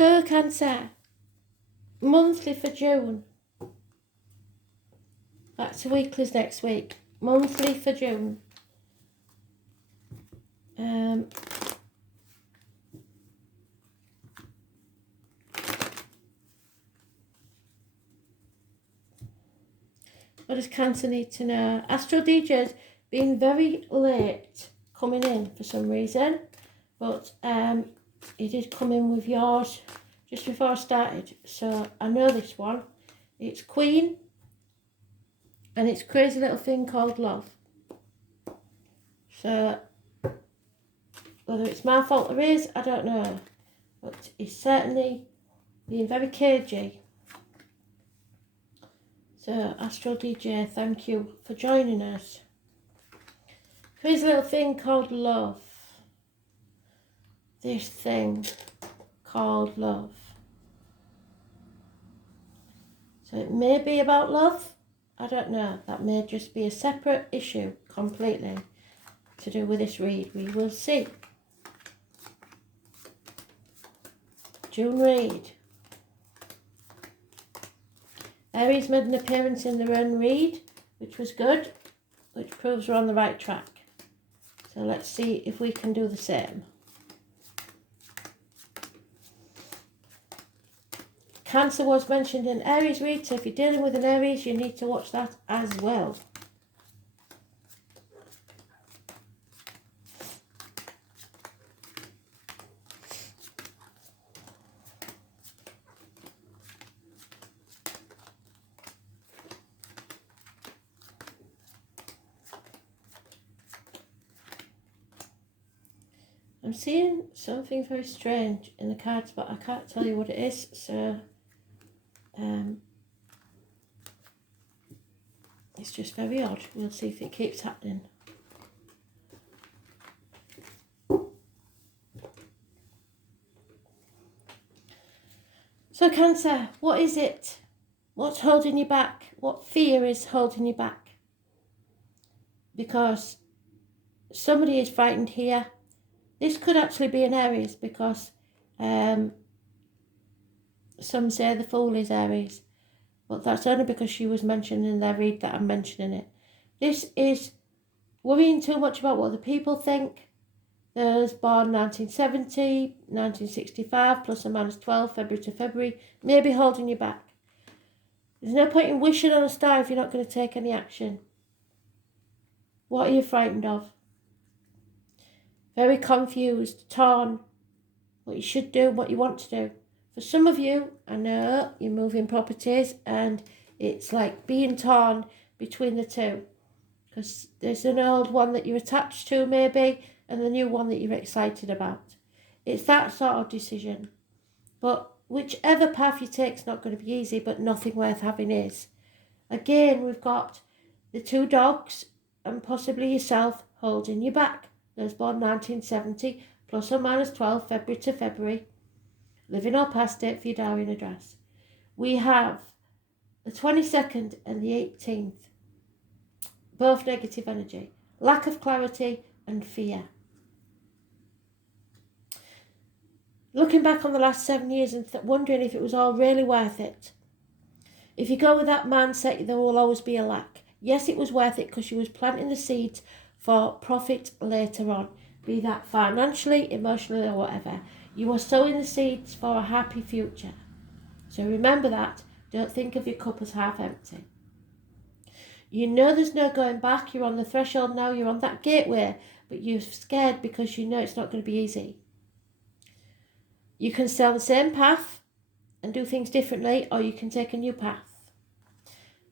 So Cancer, monthly for June. Back to weeklies next week. Monthly for June. What does Cancer need to know? Astro DJ's been very late coming in for some reason, but he did come in with yours just before I started, so I know this one. It's Queen, and it's Crazy Little Thing Called Love. So whether it's my fault or his, I don't know, but he's certainly being very cagey. So Astro DJ, thank you for joining us. Crazy Little Thing Called Love. This thing called love. So it may be about love. I don't know. That may just be a separate issue completely to do with this read. We will see. June read. Aries made an appearance in their own read, which was good, which proves we're on the right track. So let's see if we can do the same. Cancer was mentioned in Aries read, so if you're dealing with an Aries, you need to watch that as well. I'm seeing something very strange in the cards, but I can't tell you what it is, so it's just very odd. We'll see if it keeps happening. So Cancer, what is it? What's holding you back? What fear is holding you back? Because somebody is frightened here. This could actually be an Aries, because some say the Fool is Aries. But that's only because she was mentioned in their read that I'm mentioning it. This is worrying too much about what the people think. Those born 1970, 1965, plus or minus 12, February to February, may be holding you back. There's no point in wishing on a star if you're not going to take any action. What are you frightened of? Very confused, torn, what you should do, what you want to do. For some of you, I know you're moving properties and it's like being torn between the two. Because there's an old one that you're attached to maybe, and the new one that you're excited about. It's that sort of decision. But whichever path you take is not going to be easy, but nothing worth having is. Again, we've got the two dogs and possibly yourself holding you back. Those born 1970, plus or minus 12, February to February. Living or past date for your diary and address. We have the 22nd and the 18th. Both negative energy. Lack of clarity and fear. Looking back on the last 7 years and wondering if it was all really worth it. If you go with that mindset, there will always be a lack. Yes, it was worth it because she was planting the seeds for profit later on. Be that financially, emotionally or whatever. You are sowing the seeds for a happy future. So remember that. Don't think of your cup as half empty. You know there's no going back. You're on the threshold now. You're on that gateway. But you're scared because you know it's not going to be easy. You can stay on the same path and do things differently, or you can take a new path.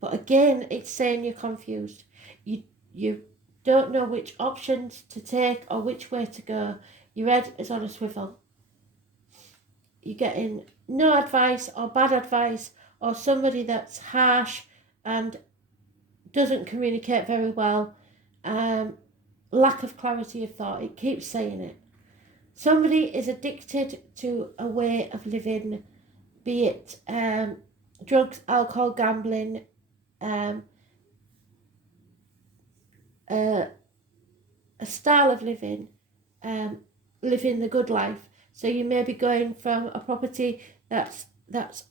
But again, it's saying you're confused. You don't know which options to take or which way to go. Your head is on a swivel. You're getting no advice or bad advice, or somebody that's harsh and doesn't communicate very well. Lack of clarity of thought. It keeps saying it. Somebody is addicted to a way of living, be it drugs, alcohol, gambling, a style of living, living the good life. So you may be going from a property that's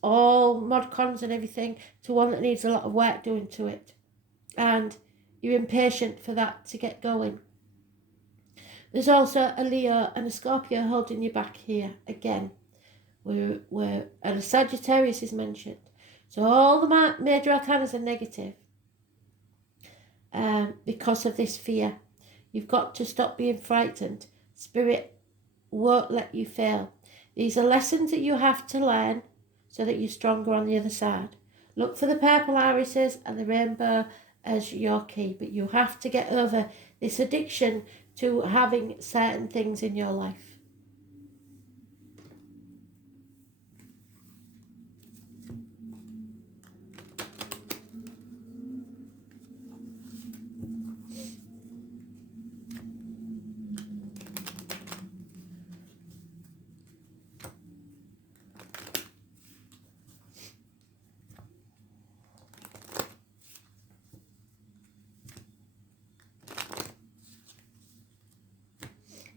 all mod cons and everything to one that needs a lot of work doing to it. And you're impatient for that to get going. There's also a Leo and a Scorpio holding you back here again. And a Sagittarius is mentioned. So all the major arcanas are negative because of this fear. You've got to stop being frightened. Spirit won't let you fail. These are lessons that you have to learn so that you're stronger on the other side. Look for the purple irises and the rainbow as your key, but you have to get over this addiction to having certain things in your life.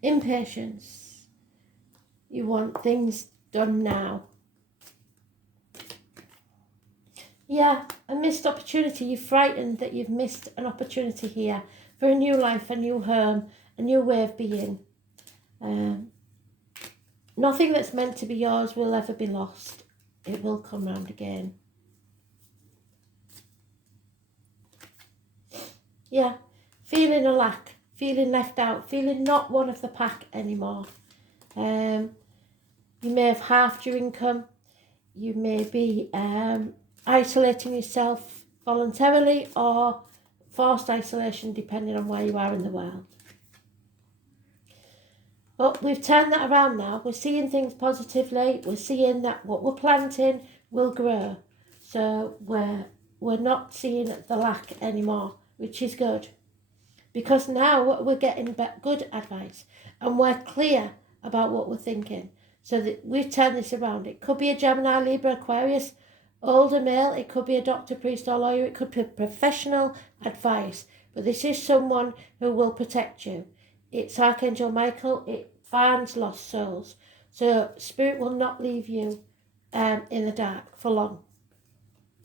Impatience. You want things done now. Yeah, a missed opportunity. You're frightened that you've missed an opportunity here for a new life, a new home, a new way of being. Nothing that's meant to be yours will ever be lost. It will come round again. Yeah, feeling a lack, feeling left out, feeling not one of the pack anymore. You may have halved your income. You may be isolating yourself voluntarily or forced isolation, depending on where you are in the world. But we've turned that around now. We're seeing things positively. We're seeing that what we're planting will grow. So we're not seeing the lack anymore, which is good. Because now we're getting good advice and we're clear about what we're thinking. So that we've turned this around. It could be a Gemini, Libra, Aquarius, older male. It could be a doctor, priest or lawyer. It could be professional advice. But this is someone who will protect you. It's Archangel Michael. It finds lost souls. So Spirit will not leave you in the dark for long.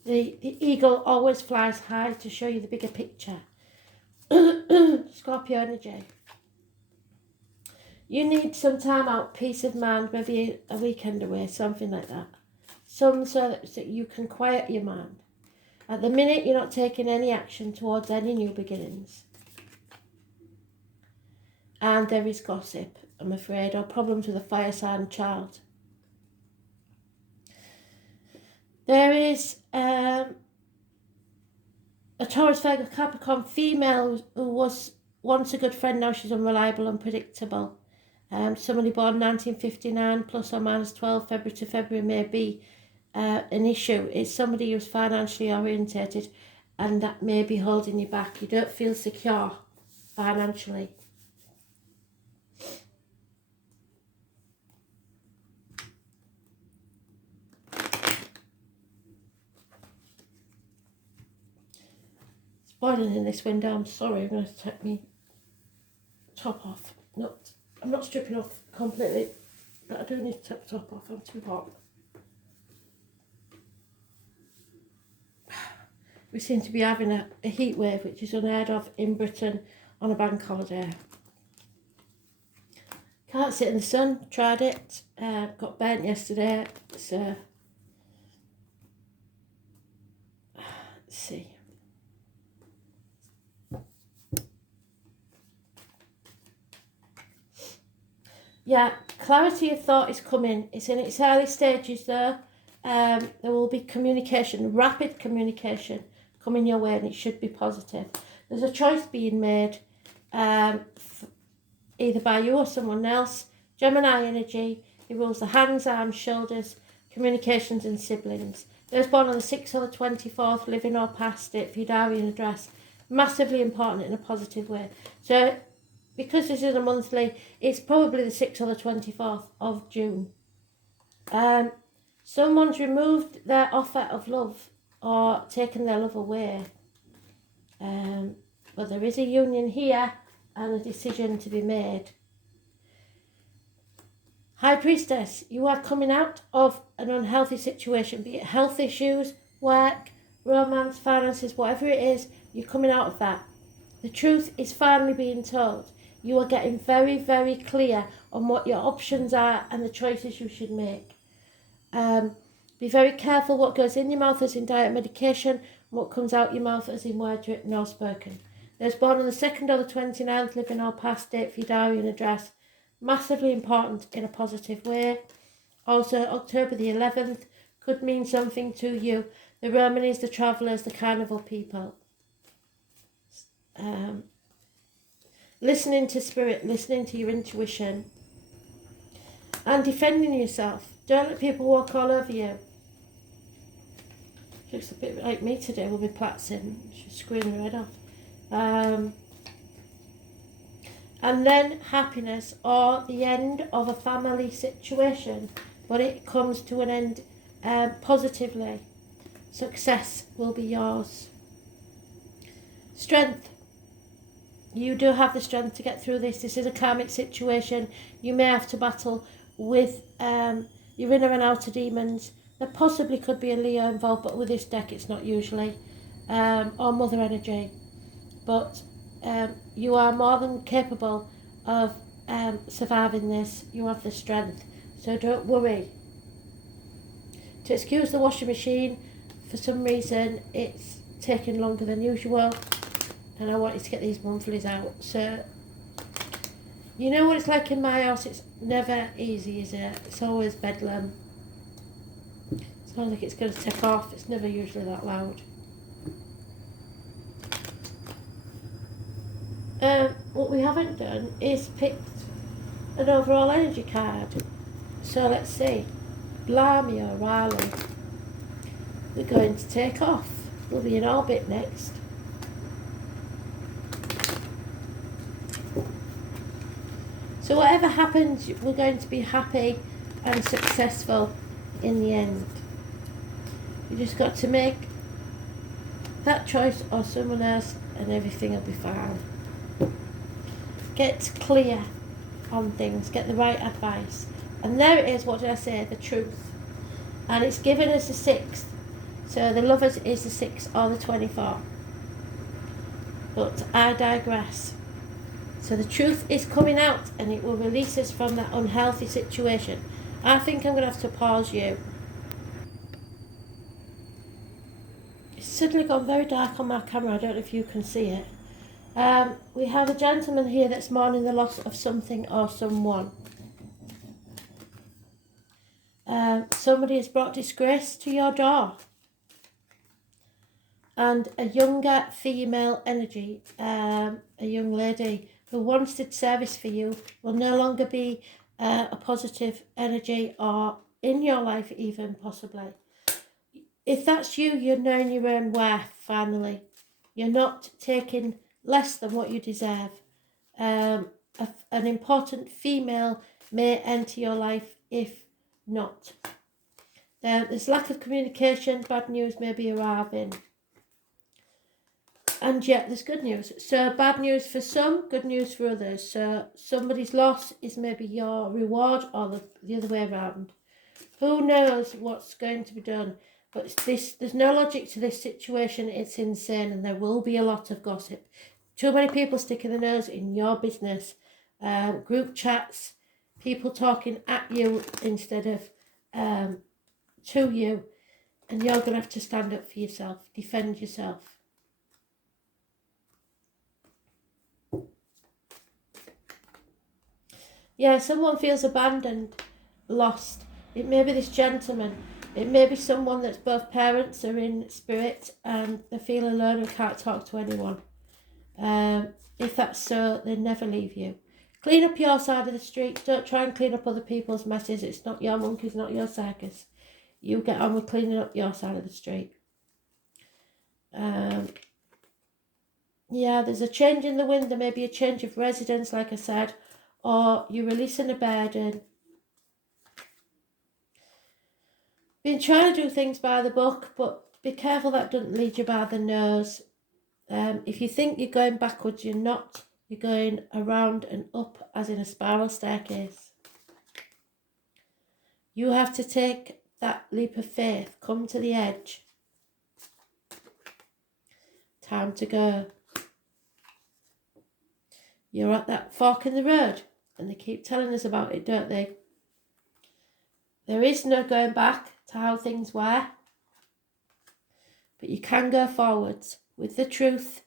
The eagle always flies high to show you the bigger picture. Scorpio energy. You need some time out, peace of mind, maybe a weekend away, something like that. So that you can quiet your mind. At the minute, you're not taking any action towards any new beginnings. And there is gossip, I'm afraid, or problems with a fire sign child. There is a Taurus, Virgo, Capricorn female who was once a good friend, now she's unreliable, unpredictable. Somebody born 1959, plus or minus 12 February to February may be an issue. It's somebody who's financially orientated and that may be holding you back. You don't feel secure financially. It's boiling in this window. I'm sorry, I'm going to take my top off. I'm not stripping off completely, but I do need to take the top off. I'm too hot. We seem to be having a heat wave, which is unheard of in Britain on a bank holiday. Can't sit in the sun, tried it, got burnt yesterday, so let's see. Yeah, clarity of thought is coming. It's in its early stages though. There will be communication, rapid communication coming your way, and it should be positive. There's a choice being made either by you or someone else. Gemini energy, it rules the hands, arms, shoulders, communications and siblings. Those born on the 6th or the 24th, living or past it, for your diary and address, massively important in a positive way. So because this is a monthly, it's probably the 6th or the 24th of June. Someone's removed their offer of love or taken their love away. But there is a union here and a decision to be made. High Priestess, you are coming out of an unhealthy situation, be it health issues, work, romance, finances, whatever it is, you're coming out of that. The truth is finally being told. You are getting very, very clear on what your options are and the choices you should make. Be very careful what goes in your mouth as in diet medication and what comes out your mouth as in words written or spoken. Those born on the 2nd or the 29th, living or past date for your diary and address. Massively important in a positive way. Also, October the 11th could mean something to you. The Romanies, the travellers, the carnival people. Listening to spirit, listening to your intuition, and defending yourself. Don't let people walk all over you. She looks a bit like me today with my plaits in. She's screaming her head off. And then happiness, or the end of a family situation, but it comes to an end positively. Success will be yours. Strength. You do have the strength to get through this. This is a karmic situation. You may have to battle with your inner and outer demons. There possibly could be a Leo involved, but with this deck it's not usually. Or mother energy. But you are more than capable of surviving this. You have the strength. So don't worry. To excuse the washing machine, for some reason it's taking longer than usual. And I wanted to get these monthlies out. So, you know what it's like in my house? It's never easy, is it? It's always bedlam. It sounds like it's going to take off. It's never usually that loud. What we haven't done is picked an overall energy card. So let's see. Blimey O'Reilly. We're going to take off. We'll be in orbit next. So whatever happens, we're going to be happy and successful in the end. You just got to make that choice or someone else and everything will be fine. Get clear on things, get the right advice. And there it is, what did I say? The truth. And it's given us the 6th. So the Lovers is the 6th or the 24th. But I digress. So the truth is coming out and it will release us from that unhealthy situation. I think I'm going to have to pause you. It's suddenly gone very dark on my camera. I don't know if you can see it. We have a gentleman here that's mourning the loss of something or someone. Somebody has brought disgrace to your door. And a younger female energy, a young lady who once did service for you will no longer be a positive energy or in your life even possibly. If that's you, you're knowing your own worth finally. You're not taking less than what you deserve. An important female may enter your life if not. There's lack of communication, bad news may be arriving. And yet there's good news. So bad news for some, good news for others. So somebody's loss is maybe your reward or the other way around. Who knows what's going to be done? But there's no logic to this situation. It's insane and there will be a lot of gossip. Too many people sticking their nose in your business. Group chats, people talking at you instead of to you. And you're going to have to stand up for yourself, defend yourself. Yeah, someone feels abandoned, lost. It may be this gentleman. It may be someone that's both parents are in spirit and they feel alone and can't talk to anyone. If that's so, they never leave you. Clean up your side of the street. Don't try and clean up other people's messes. It's not your monkeys, not your circus. You get on with cleaning up your side of the street. Yeah, there's a change in the wind. There may be a change of residence, like I said, or you're releasing a burden. Been trying to do things by the book, but be careful that doesn't lead you by the nose. If you think you're going backwards, you're not. You're going around and up, as in a spiral staircase. You have to take that leap of faith. Come to the edge. Time to go. You're at that fork in the road, and they keep telling us about it, don't they? There is no going back to how things were, but you can go forwards with the truth,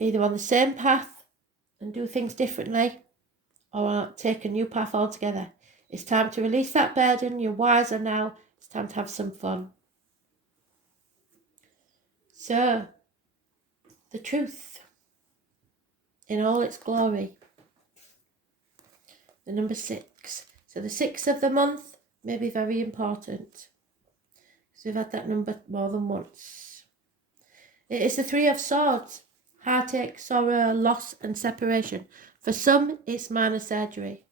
either on the same path and do things differently, or take a new path altogether. It's time to release that burden. You're wiser now. It's time to have some fun. So, the truth in all its glory. The number 6. So the 6th of the month may be very important, because we've had that number more than once. It is the 3 of Swords. Heartache, sorrow, loss and separation. For some, it's minor surgery.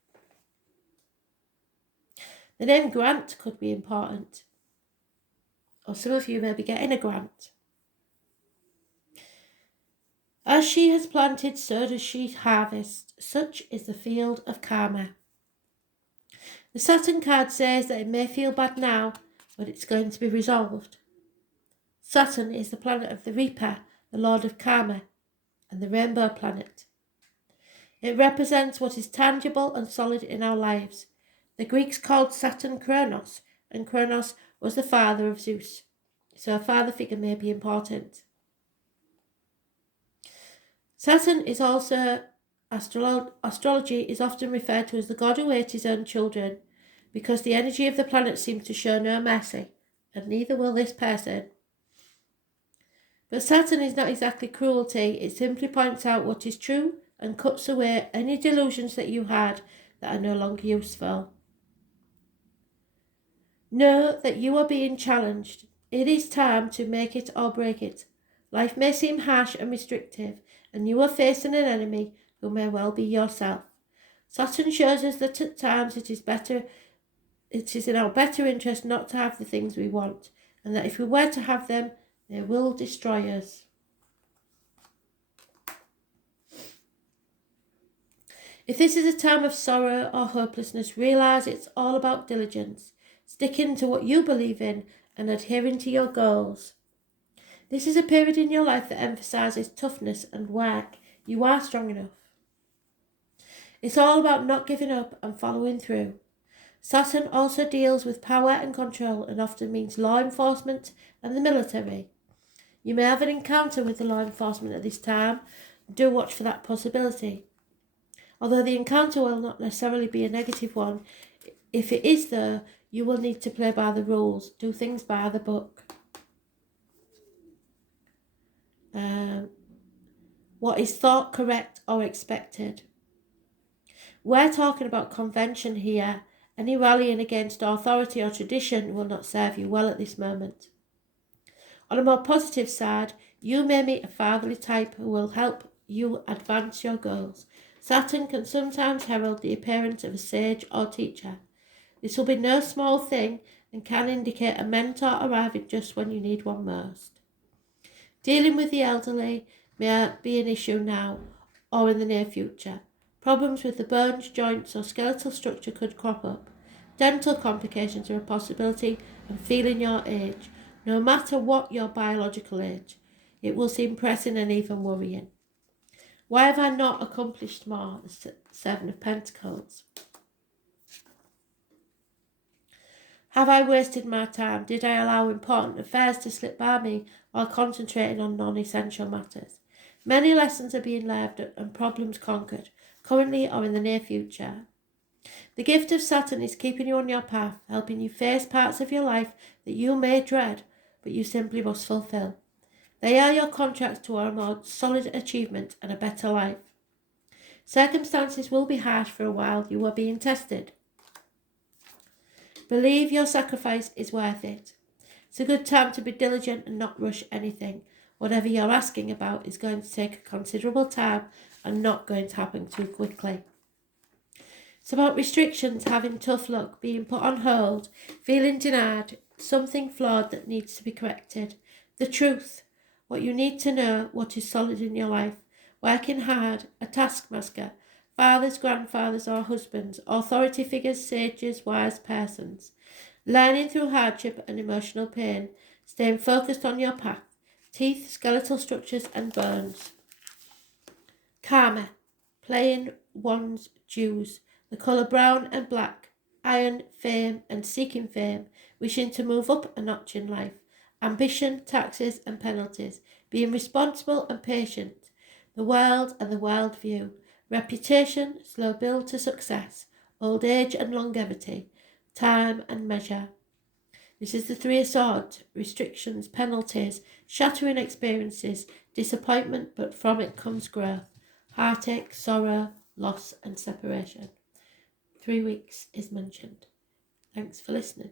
The name Grant could be important, or some of you may be getting a grant. As she has planted, so does she harvest. Such is the field of karma. The Saturn card says that it may feel bad now, but it's going to be resolved. Saturn is the planet of the Reaper, the Lord of Karma, and the Rainbow Planet. It represents what is tangible and solid in our lives. The Greeks called Saturn Kronos, and Kronos was the father of Zeus, so a father figure may be important. Saturn is also, astrology is often referred to as the god who ate his own children, because the energy of the planet seems to show no mercy, and neither will this person. But Saturn is not exactly cruelty. It simply points out what is true and cuts away any delusions that you had that are no longer useful. Know that you are being challenged. It is time to make it or break it. Life may seem harsh and restrictive, and you are facing an enemy who may well be yourself. Saturn shows us that at times it is in our better interest not to have the things we want, and that if we were to have them, they will destroy us. If this is a time of sorrow or hopelessness, realise it's all about diligence, sticking to what you believe in and adhering to your goals. This is a period in your life that emphasises toughness and work. You are strong enough. It's all about not giving up and following through. Saturn also deals with power and control and often means law enforcement and the military. You may have an encounter with the law enforcement at this time. Do watch for that possibility. Although the encounter will not necessarily be a negative one, if it is though, you will need to play by the rules, do things by the book. What is thought correct or expected? We're talking about convention here. Any rallying against authority or tradition will not serve you well at this moment. On a more positive side, you may meet a fatherly type who will help you advance your goals. Saturn can sometimes herald the appearance of a sage or teacher. This will be no small thing and can indicate a mentor arriving just when you need one most. Dealing with the elderly may be an issue now or in the near future. Problems with the bones, joints or skeletal structure could crop up. Dental complications are a possibility, and feeling your age, no matter what your biological age, it will seem pressing and even worrying. Why have I not accomplished more? The 7 of Pentacles. Have I wasted my time? Did I allow important affairs to slip by me while concentrating on non-essential matters? Many lessons are being learned and problems conquered, currently or in the near future. The gift of Saturn is keeping you on your path, helping you face parts of your life that you may dread, but you simply must fulfill. They are your contracts to a more solid achievement and a better life. Circumstances will be harsh for a while. You are being tested. Believe your sacrifice is worth it. It's a good time to be diligent and not rush anything. Whatever you're asking about is going to take a considerable time and not going to happen too quickly. It's about restrictions, having tough luck, being put on hold, feeling denied, something flawed that needs to be corrected. The truth, what you need to know, what is solid in your life, working hard, a taskmaster, fathers, grandfathers, or husbands, authority figures, sages, wise persons. Learning through hardship and emotional pain, staying focused on your path, teeth, skeletal structures, and bones. Karma, playing one's dues, the colour brown and black, iron, fame, and seeking fame, wishing to move up a notch in life, ambition, taxes, and penalties, being responsible and patient, the world and the world view, reputation, slow build to success, old age and longevity, time and measure. This is the Three of Swords, restrictions, penalties, shattering experiences, disappointment, but from it comes growth, heartache, sorrow, loss, and separation. 3 weeks is mentioned. Thanks for listening.